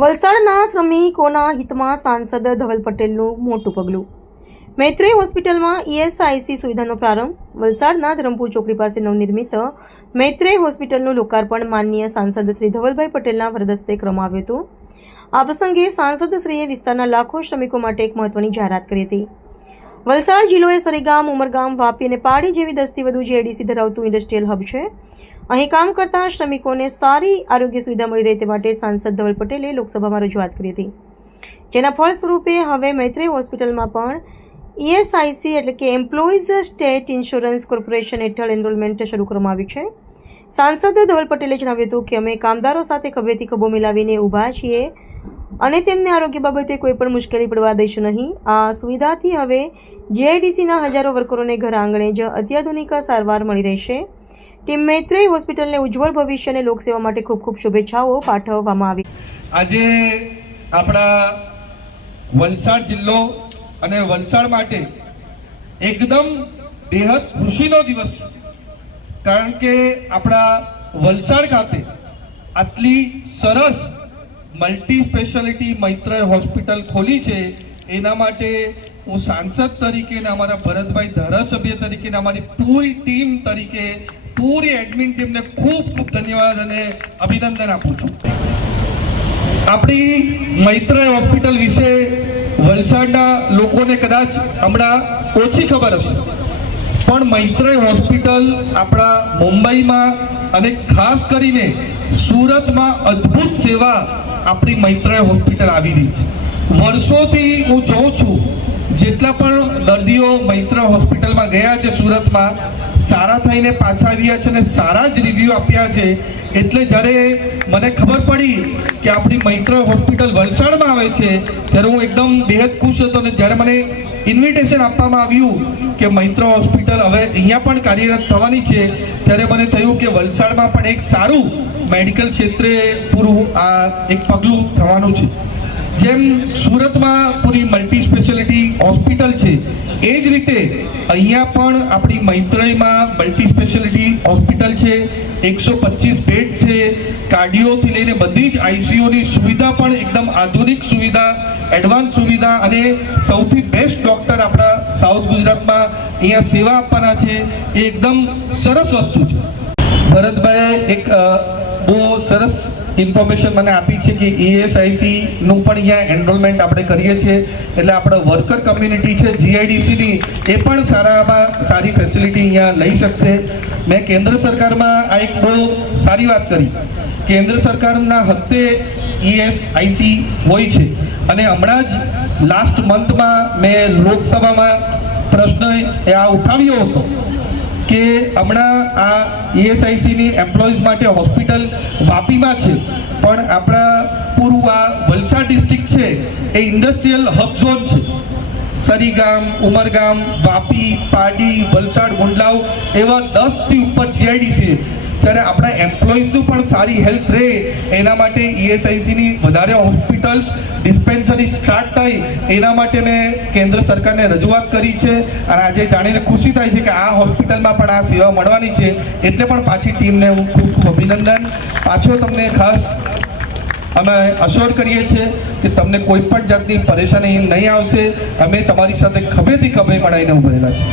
વલસાડના શ્રમિકોના હિતમાં સાંસદ ધવલ પટેલનું મોટું પગલું. મૈત્રેય હોસ્પિટલમાં ઈએસઆઈસી સુવિધાનો પ્રારંભ. વલસાડના ધરમપુર ચોકડી પાસે નવનિર્મિત મૈત્રેય હોસ્પિટલનું લોકાર્પણ માનનીય સાંસદ શ્રી ધવલભાઈ પટેલના વરદસ્તે કરવામાં આવ્યું હતું. આ પ્રસંગે સાંસદશ્રીએ વિસ્તારના લાખો શ્રમિકો માટે એક મહત્વની જાહેરાત કરી હતી. વલસાડ જિલ્લો એ સરીગામ, ઉમરગામ, વાપી અને પાડી જેવી 10થી વધુ જીઆઈડીસી ધરાવતું ઇન્ડસ્ટ્રીયલ હબ છે. અહીં કામ કરતા શ્રમિકોને સારી આરોગ્ય સુવિધા મળી રહે તે માટે સાંસદ ધવલ પટેલે લોકસભામાં રજૂઆત કરી હતી. જેના ફળ સ્વરૂપે હવે મૈત્રેય હોસ્પિટલમાં પણ ઈએસઆઈસી એટલે કે એમ્પ્લોઈઝ સ્ટેટ ઇન્સ્યોરન્સ કોર્પોરેશન હેઠળ એનરોલમેન્ટ શરૂ કરવામાં આવ્યું છે. સાંસદ ધવલ પટેલે જણાવ્યું હતું કે અમે કામદારો સાથે ખભેથી ખભો મિલાવીને ઊભા છીએ અને તેમને આરોગ્ય બાબતે કોઈ પણ મુશ્કેલી પડવા દઈશું નહીં. આ સુવિધાથી હવે જીઆઈડીસીના હજારો વર્કરોને ઘર આંગણે જ અત્યાધુનિક સારવાર મળી રહેશે. ટીમ મૈત્રેય હોસ્પિટલને ઉજ્જવળ ભવિષ્ય અને લોકસેવા માટે ખૂબ ખૂબ શુભેચ્છાઓ પાઠવવામાં આવી. આજે આપણા વલસાડ જિલ્લો અને વલસાડ માટે એકદમ બેહદ ખુશીનો દિવસ છે, કારણ કે આપણા વલસાડ ખાતે આટલી સરસ મલ્ટી સ્પેશિયાલિટી મૈત્રેય હોસ્પિટલ ખોલી છે. એના માટે હું સાંસદ તરીકે અને અમારા ભરતભાઈ ધારાસભ્ય તરીકે અને અમારી પૂરી ટીમ તરીકે પૂરી એડમિન ટીમને ખૂબ ખૂબ ધન્યવાદ અને અભિનંદન આપું છું. આપણી મૈત્રેય હોસ્પિટલ વિશે વલસાડના લોકોને કદાચ હમણાં ઓછી ખબર હશે, પણ મૈત્રેય હોસ્પિટલ આપણા મુંબઈમાં અને ખાસ કરીને સુરતમાં અદ્ભુત સેવા આપણી મૈત્રેય હોસ્પિટલ આવી રહી છે. વર્ષોથી હું જોઉં છું જેટલા પણ દર્દીઓ મૈત્રેય હોસ્પિટલમાં ગયા છે સુરતમાં, સારા થઈને પાછા આવ્યા છે અને સારા જ રિવ્યૂ આપ્યા છે. એટલે જ્યારે મને ખબર પડી કે આપણી મૈત્રેય હોસ્પિટલ વલસાડમાં આવે છે ત્યારે હું એકદમ બેહદ ખુશ હતો. અને જ્યારે મને ઇન્વિટેશન આપવામાં આવ્યું કે મૈત્રેય હોસ્પિટલ હવે અહીંયા પણ કાર્યરત થવાની છે, ત્યારે મને થયું કે વલસાડમાં પણ એક સારું મેડિકલ ક્ષેત્રે પૂરું આ એક પગલું થવાનું છે. જેમ સુરતમાં પૂરી મલ્ટી સ્પેશિયાલિટી હોસ્પિટલ છે, એ જ રીતે અહીંયા પણ આપણી મૈત્રેયમાં મલ્ટી સ્પેશિયાલિટી હોસ્પિટલ છે. 125 બેડ છે. કાર્ડિયોથી લઈને બધી જ આઈસીયુની સુવિધા પણ એકદમ આધુનિક સુવિધા, એડવાન્સ સુવિધા અને સૌથી બેસ્ટ ડૉક્ટર આપણા સાઉથ ગુજરાતમાં અહીંયા સેવા આપવાના છે. એ એકદમ સરસ વસ્તુ છે. ભરતભાઈએ એક બહુ સરસ ઇન્ફોર્મેશન મને આપી છે કે ઈએસઆઈસીનું પણ અહીંયા એનરોલમેન્ટ આપણે કરીએ છીએ, એટલે આપણે વર્કર કમ્યુનિટી છે જીઆઈડીસીની એ પણ સારી ફેસિલિટી અહીંયા લઈ શકશે. મેં કેન્દ્ર સરકારમાં આ એક બહુ સારી વાત કરી. કેન્દ્ર સરકારના હસ્તે ઈએસઆઈસી હોય છે અને હમણાં જ લાસ્ટ મંથમાં મેં લોકસભામાં પ્રશ્ન આ ઉઠાવ્યો હતો કે હમણાં આ ઈએસઆઈસીની એમ્પ્લોઈઝ માટે હોસ્પિટલ વાપીમાં છે, પણ આપણા પૂરું આ વલસાડ ડિસ્ટ્રિક્ટ છે એ ઇન્ડસ્ટ્રીયલ હબ ઝોન છે. સરીગામ, ઉમરગામ, વાપી, પાડી, વલસાડ, ગુંડલાવ એવા 10થી ઉપર જીઆઈડીસી છે. જ્યારે આપણા એમ્પ્લોઈઝનું પણ સારી હેલ્થ રહે એના માટે ઈએસઆઈસીની વધારે હોસ્પિટલ્સ, ડિસ્પેન્સરી સ્ટાર્ટ થાય એના માટે મેં કેન્દ્ર સરકારને રજૂઆત કરી છે. અને આજે જાણીને ખુશી થાય છે કે આ હોસ્પિટલમાં પણ આ સેવા મળવાની છે. એટલે પણ પાછી ટીમને હું ખૂબ ખૂબ અભિનંદન પાછો તમને ખાસ અમે અશ્યોર કરીએ છીએ કે તમને કોઈ પણ જાતની પરેશાની નહીં આવશે. અમે તમારી સાથે ખભેથી ખભે મળાઈને ઉભેલા છે.